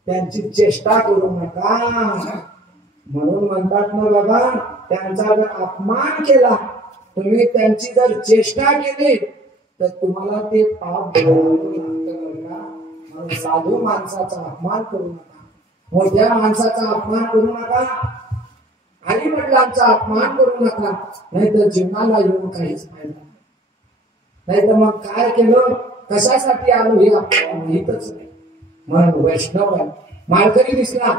त्यांची चेष्टा करू नका. म्हणून म्हणतात ना बाबा, त्यांचा जर अपमान केला, तुम्ही त्यांची जर चेष्टा केली तर तुम्हाला ते पाप भोगावं लागतं. साधू माणसाचा अपमान करू नका, मोठ्या माणसाचा अपमान करू नका, आई वडिलांचा अपमान करू नका, नाही तर जीवनाला येऊन काहीच फायदा नाही. तर मग काय केलं, कशासाठी आलो हे आपल्याला माहीतच नाही. म्हणून वैष्णव आहे. माळकरी दिसला,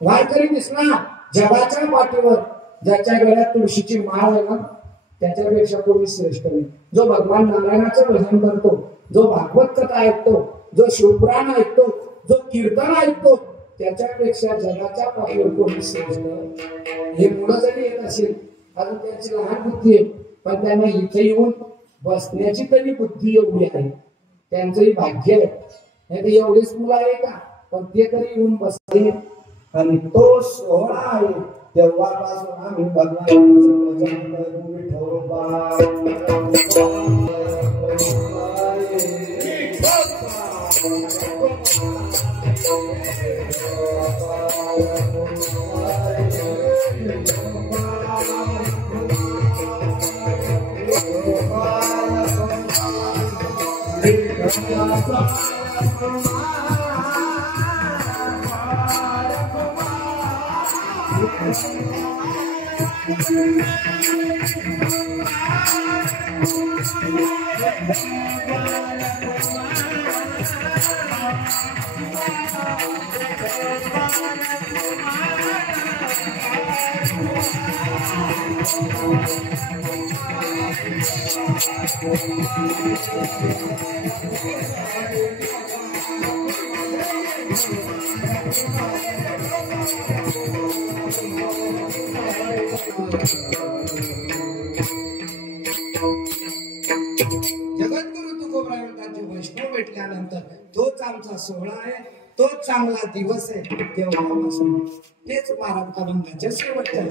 वारकरी दिसला, जगाच्या पाठीवर ज्याच्या गळ्यात तुळशीची माळ आहे ना, त्याच्यापेक्षा कोणी श्रेष्ठ नाही. जो भगवान नारायणाचं भजन करतो, जो भागवत कथा ऐकतो, जो शिवपुराण ऐकतो, जो कीर्तन ऐकतो, त्याच्यापेक्षा जगाच्या पाठीवर कोणी श्रेष्ठ. हे मुलं जरी येत असेल, अजून त्यांची लहान बुद्धी आहे, पण त्यांना इथे येऊन बसण्याची तरी बुद्धी एवढी आहे, त्यांचंही भाग्य आहे. नाही तर एवढेच मुलं आहे का, पण ते तरी येऊन बसले. आणि तो सोहळा आहे तेव्हापासून आम्ही भगवानाचं भजन करू विठोबा. जगद्गुरु तुकोबरायांचे वैष्णव भेटल्यानंतर तोच आमचा सोहळा आहे, तोच चांगला दिवस आहे. तेव्हापासून तेच महाराज अभंगाच्या शेवटच्या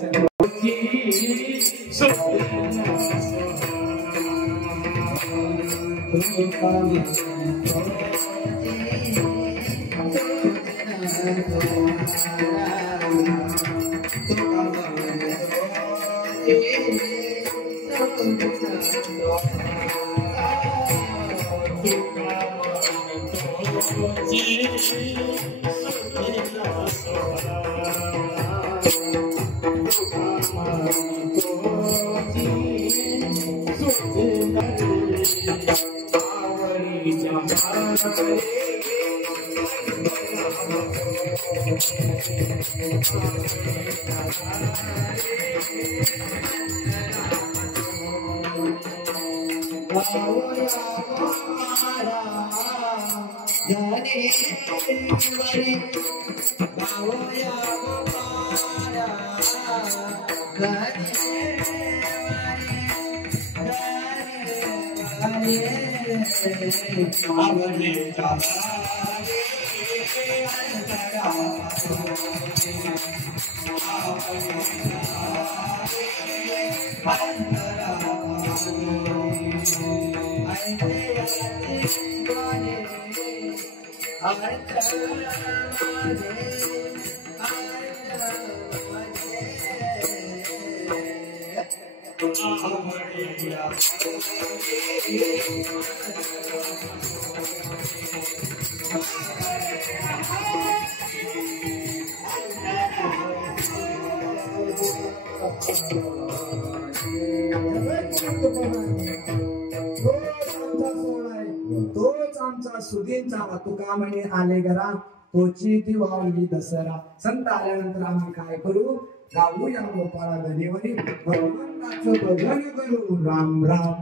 तोच आमचा सुधींचा तुका म्हणे आले घरा तोची दिवाळी दसरा. संत आल्यानंतर आम्ही काय करू? गाऊ या गोपाळा धनेवरी भगवंताचं भजन करू. राम राम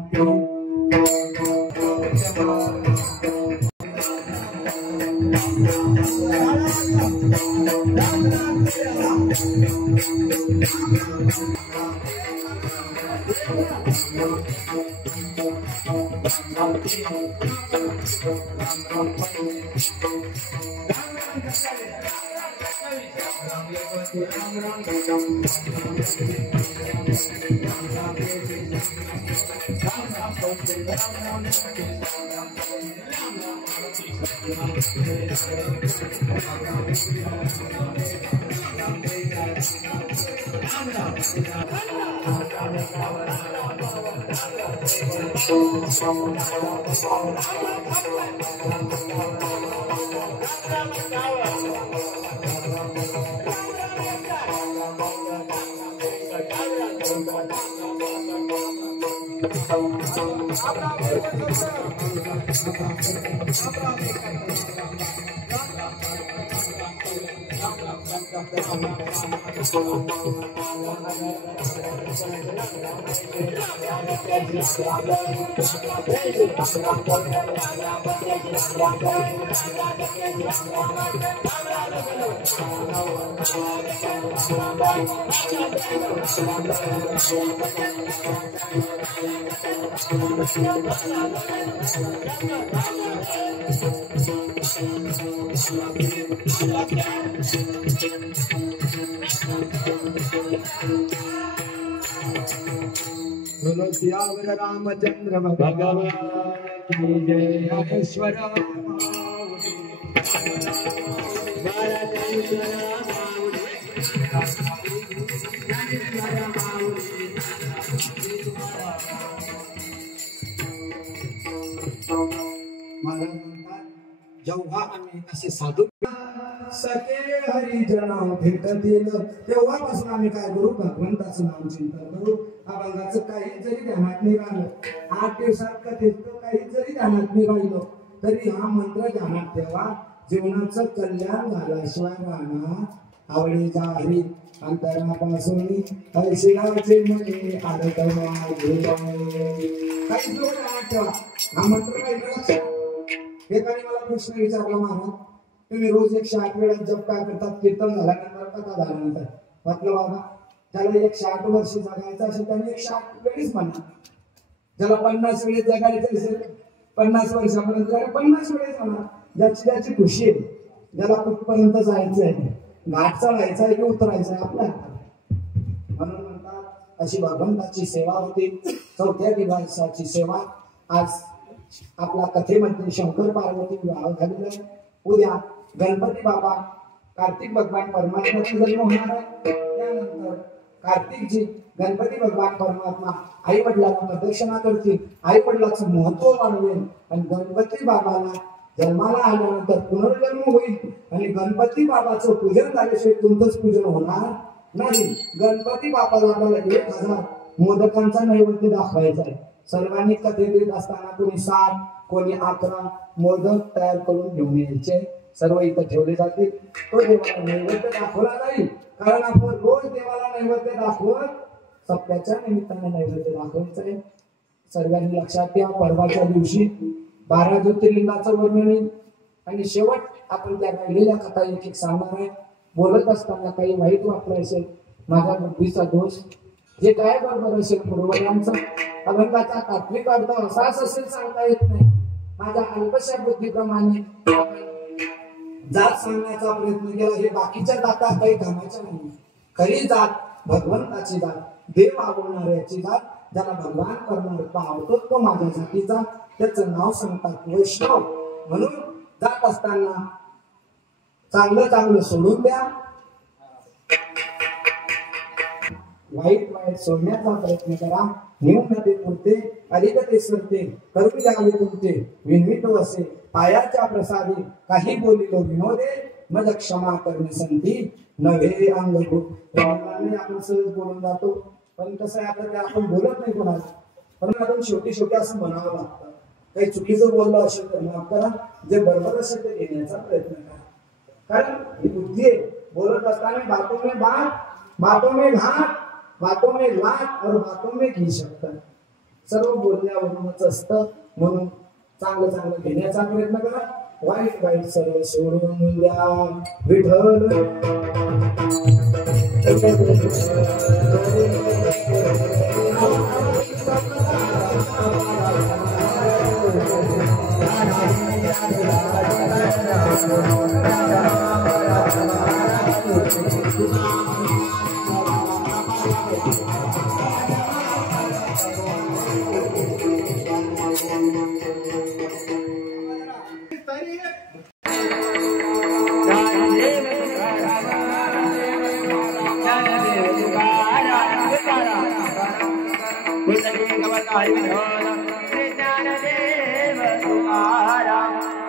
बोलो सियावर रामचंद्र भगवान की जय. ईश्वर महाराज म्हणतात जेव्हा आम्ही असे साधू सखे हरिजन भेटतील तेव्हापासून आम्ही काय करू भगवंताचं नाम चिंतन करू. अभंगाचं काही जरी ध्यानात नाही राहिलं 8 दिवसात कथेचं काही जरी ध्यानात नाही राहिलं तरी हा मंत्र ध्यानात ठेवा. जीवनाचं कल्याण झाल्याशिवाय राहणार आवडीचा हरी अंतरापासून हर्षिलाचे मने आदत माझे काहीच लोक ध्यानात ठेवा. हा मंत्र काही लक्षात. एकाने मला प्रश्न विचारला महाराज तुम्ही रोज 108 वेळा जप काय करतात कीर्तन झाल्यानंतर कथा झाल्यानंतर. म्हटलं बाबा ज्याला 108 वर्ष जगायचं असेल त्याने 108 वेळीच म्हणा. ज्याला 50 वेळेस जगायचं असेल 50 वर्षापर्यंत त्याला 50 वेळेस म्हणा. ज्याची खुशी आहे ज्याला कुठपर्यंत जायचं आहे घाट चढायचा आहे की उतरायचं आहे आपल्या म्हणून म्हणतात अशी भगवंताची सेवा होती. 4थ्या दिवसाची सेवा आज आपला कथेमध्ये शंकर पार्वती विवाह झालेला आहे. उद्या गणपती बाबा कार्तिक भगवान परमात्म्याचा जन्म होणार आहे. त्यानंतर कार्तिकजी गणपती भगवान परमात्मा आई वडिलांना प्रदक्षिणा करतील. आई वडिलांचं महत्व वाढवेल आणि गणपती बाबाला जन्माला आल्यानंतर पुनर्जन्म होईल आणि गणपती बाबाचं पूजन झाल्याशिवाय तुमचंच पूजन होणार नाही. गणपती बाबाला आपल्याला 1000 मोदकांचा नैवेद्य दाखवायचा आहे. सर्वांनी कथे देत असताना कोणी 7 कोणी 11 मोदक तयार करून घेऊन यायचे. सर्व इथं ठेवले जातील. तो देवाला नैवेद्य दाखवला जाईल कारण आपण रोज देवाला नैवेद्य दाखवत सप्त्याच्या निमित्ताने नैवेद्य दाखवायचं आहे. सर्वांनी लक्षात ठेवा. परवाच्या दिवशी 12 ज्योतिर्लिंगाचं वर्णन आणि शेवट आपण त्या राहिलेल्या कथा एक सांगणार आहे. बोलत असताना काही वाईट वाटलं असेल माझ्या बुद्धीचा दोष जे काय बरोबर असेल पूर्वजांचं अभंगाचा तात्विक अर्थ असाच असेल सांगता येत नाही. माझ्या अल्पशा बुद्धीप्रमाणे जात सांगण्याचा प्रयत्न केला. हे बाकीच्या जाता काही कामाच्या नाही. खरी जात भगवंताची जात देव आवडणाऱ्याची जात ज्याला भगवान परमात्मा आवडतो तो माझ्या जातीचा. त्याचं नाव सांगतात वैष्णव. म्हणून जात असताना चांगलं सोडून द्या. वाईट सोडण्याचा प्रयत्न करा. न्यूनते पुरते अधिकते सरते करून द्यावे तुमचे विनवित वसे पायाच्या प्रसादी काही बोलिलो विनोदे मज क्षमा करणे संधी नव्हे अंग आपण सहज बोलून जातो पण कसं आहे आपल्याला आपण बोलत नाही कोणाला. पण आपण शेवटी असं म्हणावं लागतं. काही चुकीचं बोललं असेल तर माफ करा. जे बरोबर असेल ते घेण्याचा प्रयत्न करा. कारण ही बुद्धी आहे. बोलत असताना बातों में बात बातों में घाट बातों में लाट और बातों में घी शकतात. सर्व बोलण्यावरूनच असतं. म्हणून चांगलं घेण्याचा प्रयत्न करा. वाईट सर्व सोडून द्या विठ्ठल.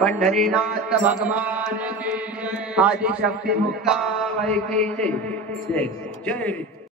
पंढरीनाथ भगवान की आदिशक्ति मुक्ता की जय जय जय.